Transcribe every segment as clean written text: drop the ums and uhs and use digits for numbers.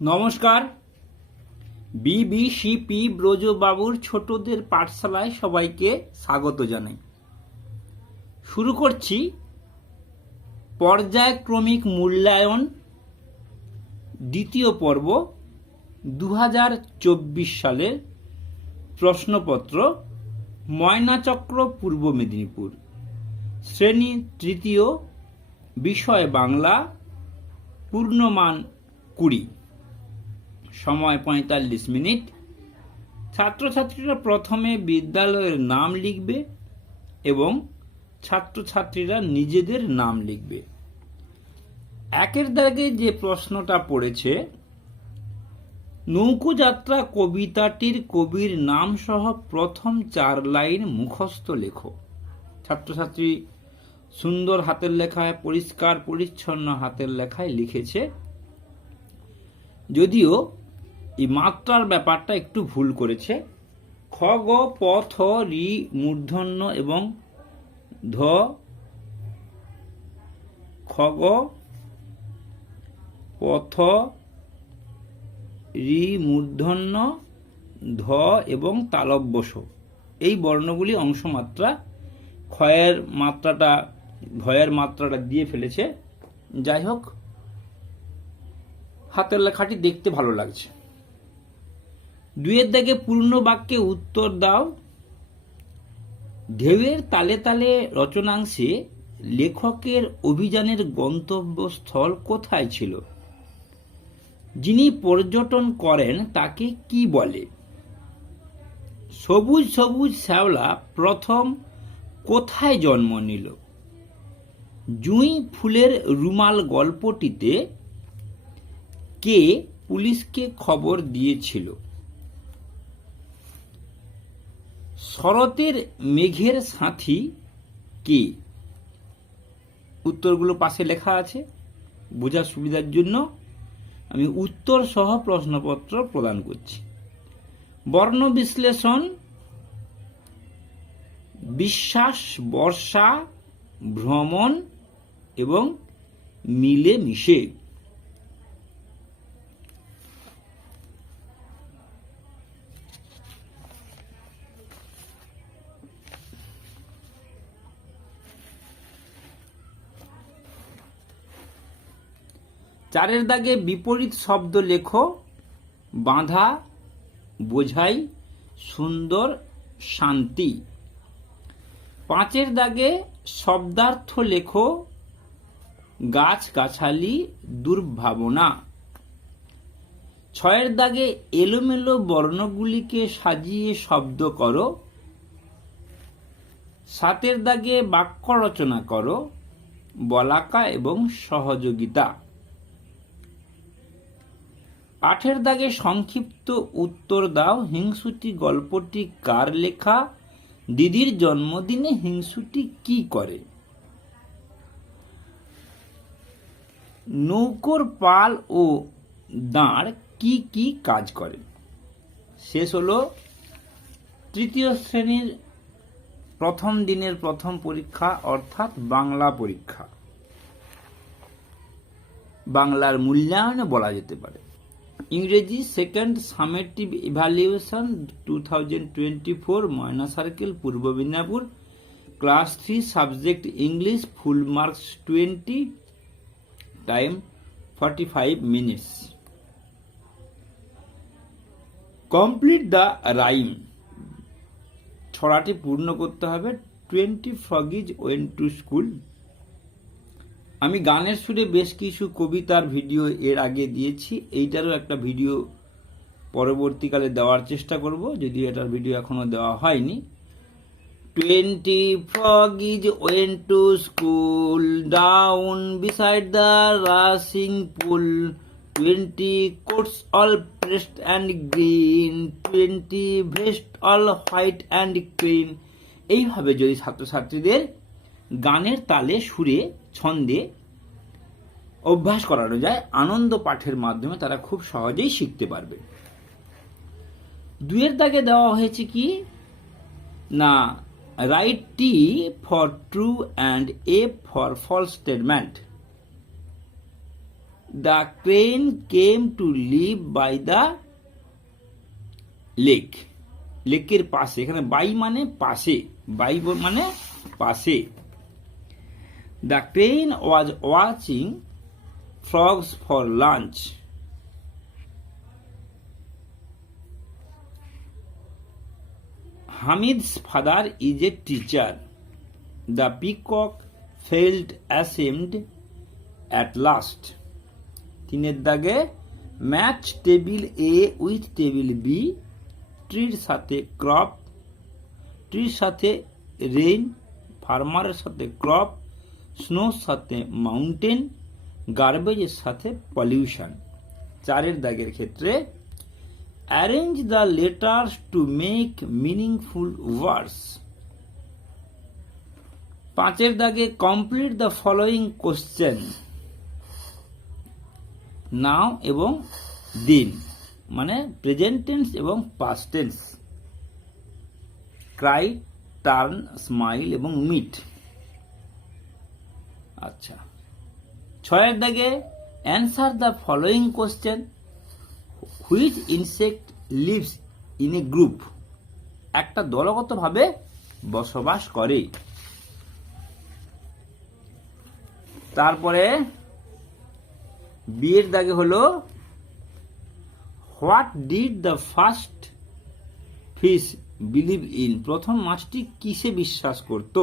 নমস্কার। বিবিসিপি ব্রজবাবুর ছোটদের পাঠশালায় সবাইকে স্বাগত জানাই। শুরু করছি পর্যায়ক্রমিক মূল্যায়ন দ্বিতীয় পর্ব 2024 সালের প্রশ্নপত্র, ময়নাচক্র, পূর্ব মেদিনীপুর, শ্রেণী তৃতীয়, বিষয় বাংলা, পূর্ণমান 20, সময় 45 মিনিট। ছাত্রছাত্রীরা প্রথমে বিদ্যালয়ের নাম লিখবে এবং ছাত্রছাত্রীরা নিজেদের নাম লিখবে। একের দাগে যে প্রশ্নটা পড়েছে, নৌকোযাত্রা কবিতাটির কবির নাম সহ প্রথম 4 লাইন মুখস্থ লেখো। ছাত্রছাত্রী সুন্দর হাতের লেখায়, পরিষ্কার পরিচ্ছন্ন হাতের লেখায় লিখেছে, যদিও এই মাত্রার ব্যাপারটা একটু ভুল করেছে। খ, গ, প, থ, রি মূর্ধন্য এবং ধ, খ, গ, প, থ, রি মূর্ধন্য, ধ এবং তালব্যস, এই বর্ণগুলি অংশমাত্রা। ক্ষয়ের মাত্রাটা, ভয়ের মাত্রাটা দিয়ে ফেলেছে। যাই হোক, হাতের লেখাটি দেখতে ভালো লাগছে। 2 দাগে পূর্ণ বাক্যে উত্তর দাও। ঢেউয়ের তালে তালে রচনাংশে লেখকের অভিযানের গন্তব্যস্থল কোথায় ছিল? যিনি পর্যটন করেন তাকে কি বলে? সবুজ সবুজ শ্যাওলা প্রথম কোথায় জন্ম নিল? জুঁই ফুলের রুমাল গল্পটিতে কে পুলিশকে খবর দিয়েছিল? শরতের মেঘের সাথী কে? উত্তরগুলো পাশে লেখা আছে, বোঝার সুবিধার জন্য আমি উত্তর সহ প্রশ্নপত্র প্রদান করছি। বর্ণ বিশ্লেষণ: বিশ্বাস, বর্ষা, ভ্রমণ এবং মিলেমিশে। চারের দাগে বিপরীত শব্দ লেখো। বাঁধা, বোঝাই, সুন্দর, শান্তি। 5 দাগে শব্দার্থ লেখো। গাছগাছালি, দুর্ভাবনা। 6 দাগে এলোমেলো বর্ণগুলিকে সাজিয়ে শব্দ করো। 7 দাগে বাক্য রচনা করো, বলাকা এবং সহযোগিতা। 8 দাগে সংক্ষিপ্ত উত্তর দাও। হিংসুটি গল্পটি কার লেখা? দিদির জন্মদিনে হিংসুটি কি করে? নৌকোর পাল ও দাঁড় কি কি কাজ করে? শেষ হলো তৃতীয় শ্রেণীর প্রথম দিনের প্রথম পরীক্ষা, অর্থাৎ বাংলা পরীক্ষা। বাংলার মূল্যায়নে বলা যেতে পারে। ইংরেজি second summative evaluation 2024, Moyna circle, Purba Medinipur, class 3, subject English, full marks 20, time 45 minutes. Complete the rhyme, ছড়াটি পূর্ণ করতে হবে। 20 ফ্রগিজ ওয়েন্ট টু স্কুল। আমি গানের সুরে বেশ কিছু কবিতার ভিডিও এর আগে দিয়েছি, এইটারও একটা ভিডিও পরবর্তীকালে দেওয়ার চেষ্টা করব, যদিও এটার ভিডিও এখনো দেওয়া হয়নি। 20 froggies went to school down beside the rushing pool. 20 coats all pressed and green, 20 vests all white and clean। এইভাবে যদি ছাত্রছাত্রীদের গানের তালে, সুরে, ছন্দে অভ্যাস করানো যায়, আনন্দ পাঠের মাধ্যমে তারা খুব সহজেই শিখতে পারবে। 2 দাগে দেওয়া হয়েছে কি না, write T for true and F for false statement. The crane came to live by the lake. লেকের পাশে, এখানে বাই মানে পাশে, বাই মানে পাশে। The crane was watching frogs for lunch. Hamid's father is a teacher. The peacock felt ashamed at last. তিনের দাগে match table A with table B, ট্রির সাথে ক্রপ, ট্রির সাথে রেইন, ফার্মারের সাথে ক্রপ, স্নোর সাথে মাউন্টেন, গার্বেজের সাথে পলিউশন। চারের দাগের ক্ষেত্রে arrange the letters to make meaningful words. পাঁচের দাগে complete the following question. নাও এবং দিন মানে প্রেজেন্ট টেন্স এবং past tense. Cry, turn, smile এবং মিট। আচ্ছা, ছয়ের দাগে answer the following question. Which insect lives in a group? একটা দলগতভাবে বসবাস করে। তারপরে বিয়ের দাগে হলো what did the first fish believe in? প্রথম মাছটি কিসে বিশ্বাস করত?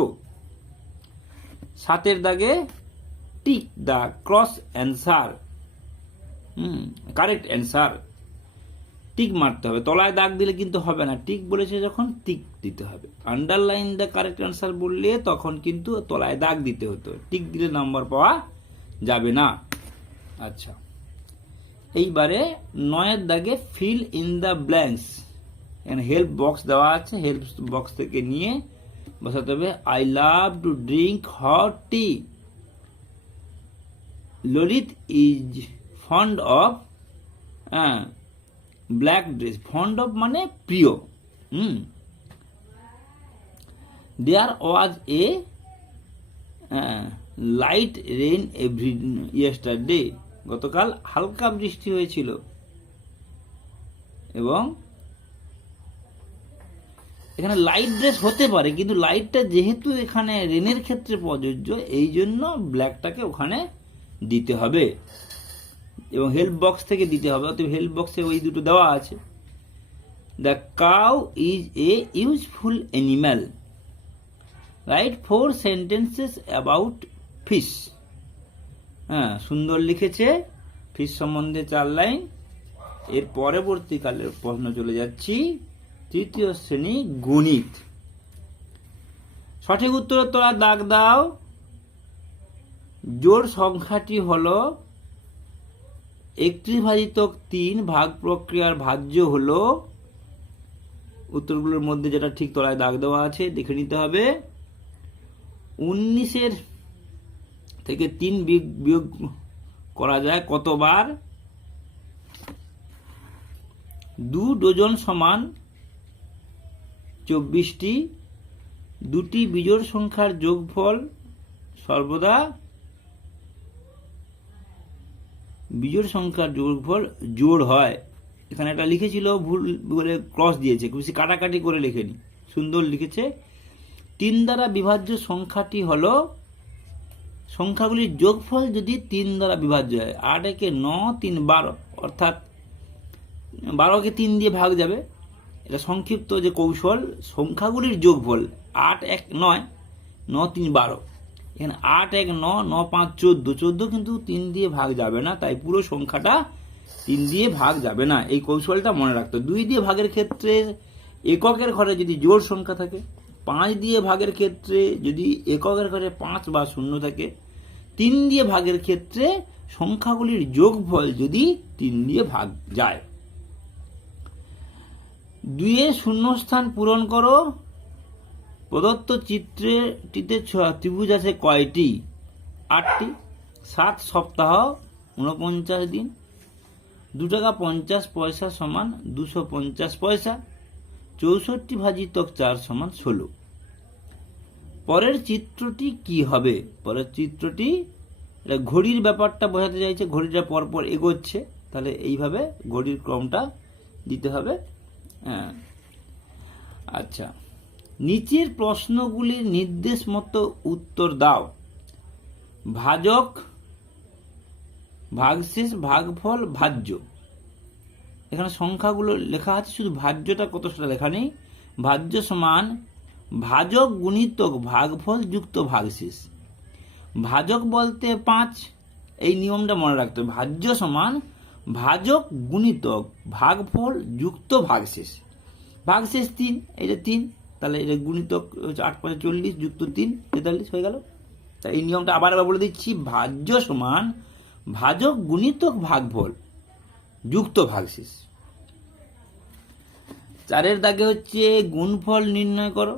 সাতের দাগে tick the cross answer, correct answer. Tick মারতে হবে, তলায় দাগ দিলে কিন্তু হবে না। টিক বলেছে যখন টিক দিতে হবে। আন্ডারলাইন দ্য কারেক্ট অ্যান্সার বললে তখন কিন্তু তলায় দাগ দিতে হতো, টিক দিলে নাম্বার পাওয়া যাবে না। আচ্ছা, এইবারে নয়ের দাগে ফিল ইন দ্য ব্ল্যাঙ্কস। এখানে হেল্প বক্স দেওয়া আছে, হেল্প বক্স থেকে নিয়ে বসাতে হবে। I love to drink hot tea. Lalit is fond of black dress. Fond of মানে প্রিয়। দেয়ার ওয়াজ এ লাইট রেইন এভরি ইয়েস্টারডে। গতকাল হালকা বৃষ্টি হয়েছিল। এবং এখানে লাইট ড্রেস হতে পারে, কিন্তু লাইটটা যেহেতু এখানে রেনের ক্ষেত্রে প্রযোজ্য, এই জন্য ব্ল্যাকটাকে ওখানে দিতে হবে এবং হেল্প বক্স থেকে দিতে হবে। অতএব হেল্প বক্সে ওই দুটো দেওয়া আছে। The cow is a useful animal. Right 4 sentences about fish. হ্যাঁ, সুন্দর লিখেছে। ফিশ সম্বন্ধে 4 লাইন। এর পরবর্তীকালের প্রশ্ন চলে যাচ্ছি, তৃতীয় শ্রেণী গণিত। সঠিক উত্তরের তোরা দাগ দাও। জোড় সংখ্যাটি হলো 31/3। ভাগ প্রক্রিয়ার ভাজ্য হলো, উত্তরগুলোর মধ্যে যেটা ঠিক তলায় দাগ দেওয়া আছে দেখে নিতে হবে। 19 থেকে 3 বিয়োগ করা যায় কতবার? 2 ডজন সমান 24টি। দুটি বিজোড় সংখ্যার যোগফল সর্বদা বিজোড় সংখ্যার যোগফল জোড় হয়। এখানে একটা লিখেছিল, ভুল বলে ক্রস দিয়েছে, বেশি কাটাকাটি করে লেখেনি, সুন্দর লিখেছে। 3 দ্বারা বিভাজ্য সংখ্যাটি হলো সংখ্যাগুলির যোগফল যদি 3 দ্বারা বিভাজ্য হয়। 8 একে 9, 3 12, অর্থাৎ 12কে 3 দিয়ে ভাগ যাবে। এটা সংক্ষিপ্ত যে কৌশল, সংখ্যাগুলির যোগফল 8 1 9, 9 3 12। এখানে 8 1 9, 9 5 14, 14 কিন্তু 3 দিয়ে ভাগ যাবে না, তাই পুরো সংখ্যাটা 3 দিয়ে ভাগ যাবে না। এই কৌশলটা মনে রাখতে। 2 দিয়ে ভাগের ক্ষেত্রে এককের ঘরে যদি জোড় সংখ্যা থাকে, 5 দিয়ে ভাগের ক্ষেত্রে যদি এককের ঘরে 5 বা 0 থাকে, 3 দিয়ে ভাগের ক্ষেত্রে সংখ্যাগুলির যোগফল যদি 3 দিয়ে ভাগ যায়। 2 এর শূন্যস্থান পূরণ করো। প্রদত্ত চিত্রটিতে ত্রিভুজ আছে কয়টি? 8টি। 7 সপ্তাহ 49 দিন। 2 টাকা 50 পয়সা সমান 250 পয়সা। 64/4 সমান 16। পরের চিত্রটি কি হবে? পরের চিত্রটি এটা ঘড়ির ব্যাপারটা বোঝাতে চাইছে, ঘড়িটা পরপর এগোচ্ছে, তাহলে এইভাবে ঘড়ির ক্রমটা দিতে হবে। হ্যাঁ, আচ্ছা, নিচের প্রশ্নগুলির নির্দেশ মতো উত্তর দাও। ভাজক, ভাগশেষ, ভাগফল, ভাজ্য। এখানে সংখ্যাগুলো লেখা আছে, শুধু ভাজ্যটা কত সেটা লেখা নেই। ভাজ্য সমান ভাজক গুণিতক ভাগফল যুক্ত ভাগশেষ। ভাজক বলতে 5, এই নিয়মটা মনে রাখতে হবে। ভাজ্য সমান ভাজক গুণিতক ভাগফল যুক্ত ভাগশেষ। ভাগশেষ 3, এটা 3, তাহলে এটা গুণিতক 8 5 40 যুক্ত 3 43 হয়ে গেল। তাই এই নিয়মটা আবার বলে দিচ্ছি, ভাজ্য সমান ভাজক গুণিতক ভাগফল যুক্ত ভাগশেষ। 4 দাগে হচ্ছে গুণফল নির্ণয় করো।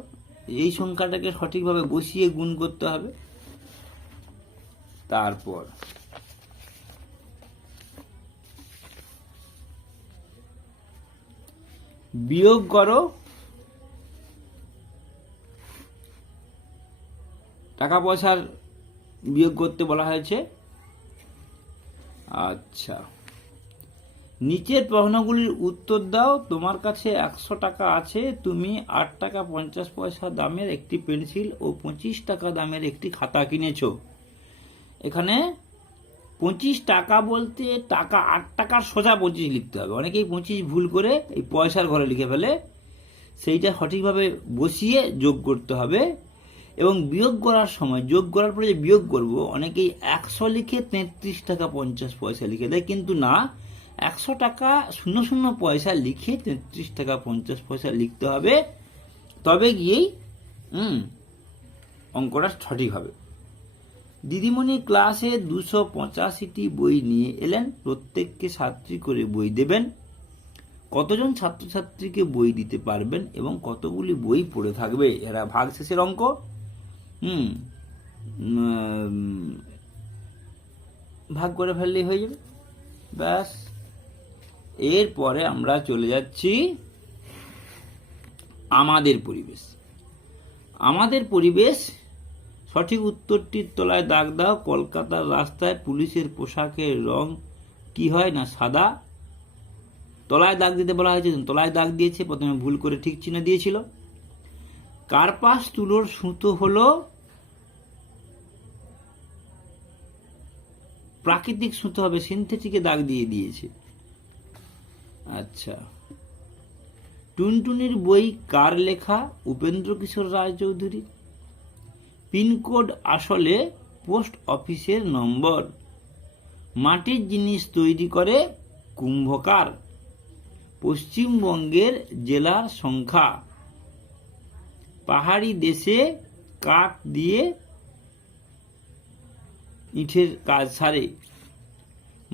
এই সংখ্যাটাকে সঠিকভাবে বসিয়ে গুণ করতে হবে। তারপর বিয়োগ করো। টাকা পয়সার বিয়োগ করতে বলা হয়েছে। আচ্ছা, নিচের প্রশ্নগুলির উত্তর দাও। তোমার কাছে 100 টাকা আছে, তুমি 8 টাকা 50 পয়সা দামের একটি পেন্সিল ও 25 টাকা দামের একটি খাতা কিনেছো। এখানে 25 টাকা বলতে টাকা 8 টাকার সোজা 25 লিখতে হবে। অনেকেই 25 ভুল করে এই পয়সার ঘরে লিখে ফেলে, সেইটা সঠিকভাবে বসিয়ে যোগ করতে হবে। এবং বিয়োগ করার সময়, যোগ করার পরে যে বিয়োগ করব, অনেকেই 100 লিখে 33 টাকা 50 পয়সা লিখে দেয়, কিন্তু না, 100 টাকা 00 পয়সা লিখে 33 টাকা 50 পয়সা লিখতে হবে, তবে গিয়েই অঙ্কটা সঠিক হবে। দিদিমণি ক্লাসে 285টি বই নিয়ে এলেন, প্রত্যেককে 7টি করে বই দেবেন। কতজন ছাত্রছাত্রীকে বই দিতে পারবেন এবং কতগুলি বই পড়ে থাকবে? এরা ভাগশেষের অঙ্ক। ভাগ করে ফেললেই হয়ে যাবে, ব্যাস। এরপরে আমরা চলে যাচ্ছি আমাদের পরিবেশ। আমাদের পরিবেশ, সঠিক উত্তরটির তলায় দাগ দাও। কলকাতার রাস্তায় পুলিশের পোশাকের রং কি হয়? না, সাদা। তলায় দাগ দিতে বলা হয়েছে, তলায় দাগ দিয়েছে, প্রথমে ভুল করে ঠিক চিহ্ন দিয়েছিল। কার্পাস তুলোর সুতো হলো প্রাকৃতিক সুতো, হবে সিনথেটিকে দাগ দিয়ে দিয়েছে। আচ্ছা, টুনটুনির বই কার লেখা? উপেন্দ্র কিশোর রায়চৌধুরী। পিনকোড আসলে পোস্ট অফিসের নম্বর। মাটির জিনিস তৈরি করে কুম্ভকার। পশ্চিমবঙ্গের জেলার সংখ্যা। পাহাড়ি দেশে কাঠ দিয়ে ইটের কাজ সারে।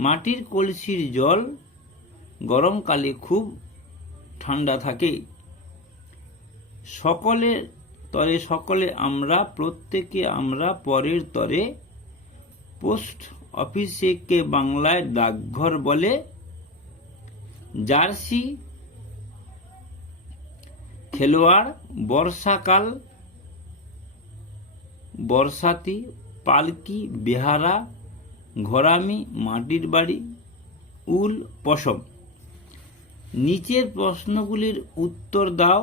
মাটির কলসির জল গরমকালে খুব ঠান্ডা থাকে। সকলের তরে সকলে আমরা, প্রত্যেকে আমরা, পরের তরে। পোস্ট অফিসকে বাংলায় ডাকঘর বলে। জার্সি খেলোয়াড়, বর্ষাকাল বর্ষাতি, পালকি বেহারা, ঘরামি মাটির বাড়ি, উল পশম। নিচের প্রশ্নগুলির উত্তর দাও।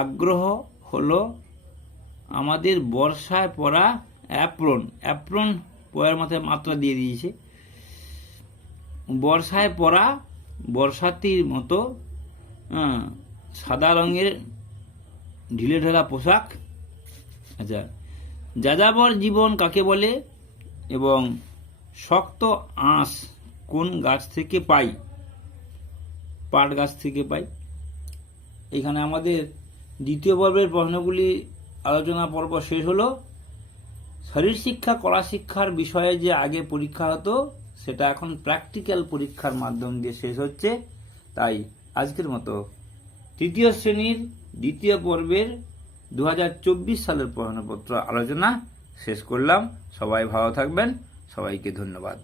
আগ্রহ হলো আমাদের বর্ষায় পরা অ্যাপ্রন। অ্যাপ্রন পয়ের মাথায় মাত্রা দিয়ে দিয়েছে। বর্ষায় পরা বর্ষাতির মতো সাদা রঙের ঢিলে ঢালা পোশাক। আচ্ছা, যাযাবর জীবন কাকে বলে এবং শক্ত আঁশ কোন গাছ থেকে পাই? পাট গাছ থেকে পাই। এখানে আমাদের দ্বিতীয় পর্বের প্রশ্নগুলি আলোচনা পর্ব শেষ হলো। শরীর শিক্ষা, কলা শিক্ষার বিষয়ে যে আগে পরীক্ষা হতো, সেটা এখন প্র্যাকটিক্যাল পরীক্ষার মাধ্যম দিয়ে শেষ হচ্ছে। তাই আজকের মতো তৃতীয় শ্রেণীর দ্বিতীয় পর্বের 2024 সালের প্রশ্নপত্র আলোচনা শেষ করলাম। সবাই ভালো থাকবেন, সবাইকে ধন্যবাদ।